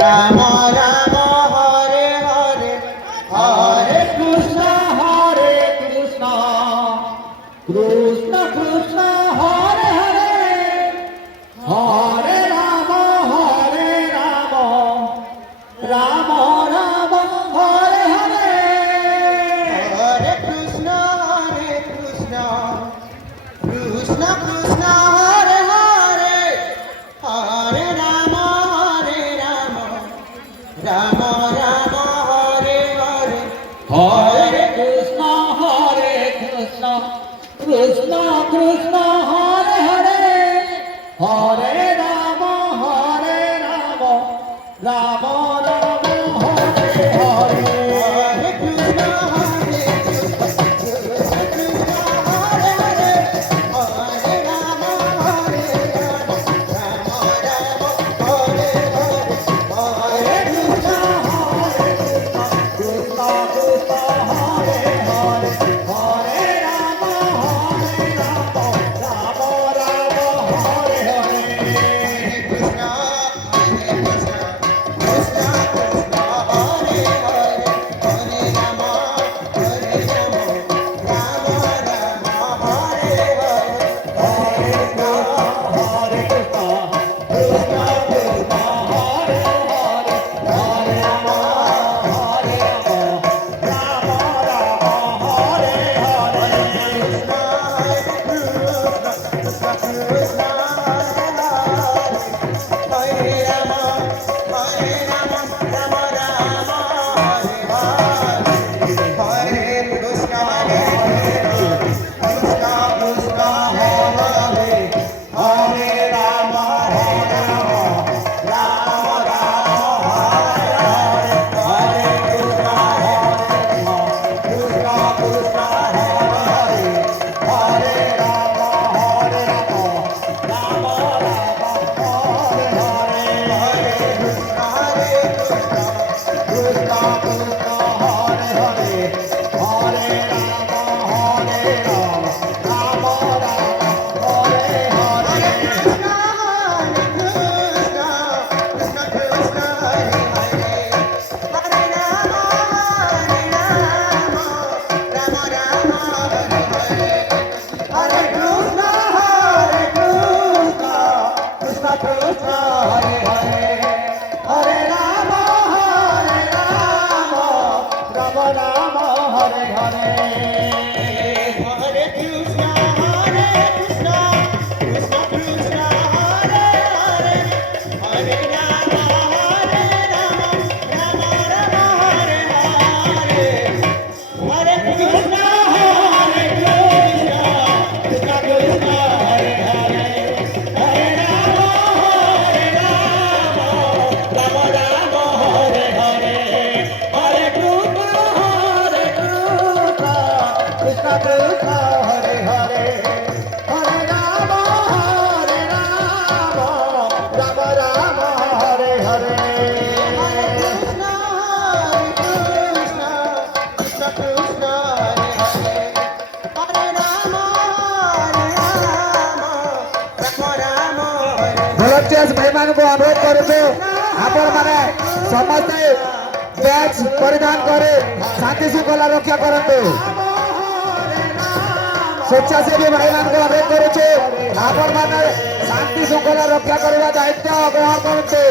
রাম রাম হরে হরে হরে কৃষ্ণ কৃষ্ণ কৃষ্ণ হরে হরে হরে রাম রাম রাম হরে হরে হরে কৃষ্ণ কৃষ্ণ কৃষ্ণ হরে হরে হরে রাম রাম রাম হরে হরে হরে কৃষ্ণ কৃষ্ণ কৃষ্ণ হরে হরে হরে রাম রাম রাম হরে হরে হরে কৃষ্ণ কৃষ্ণ হরে হরে হরে রাম রাম রাম হরে হরে হরে কৃষ্ণ কৃষ্ণ কৃষ্ণ হরে হরে হরে রাম রাম রাম হরে হরে কৃষ্ণ भाई अनुरोध करुछु आपण माने समस्ते बैच परिधान करे शांति श्रृंखला रक्षा करंतु। स्वेच्छासेवी भाई अनुरोध करुछु आपण माने शांति श्रृंखला रक्षा करबा दायित्व ग्रहण करंतु।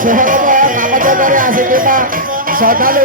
ସହର ନାମ ଜାଗାରେ ଆସିଥିବା ଶ୍ରଦ୍ଧାଳୁ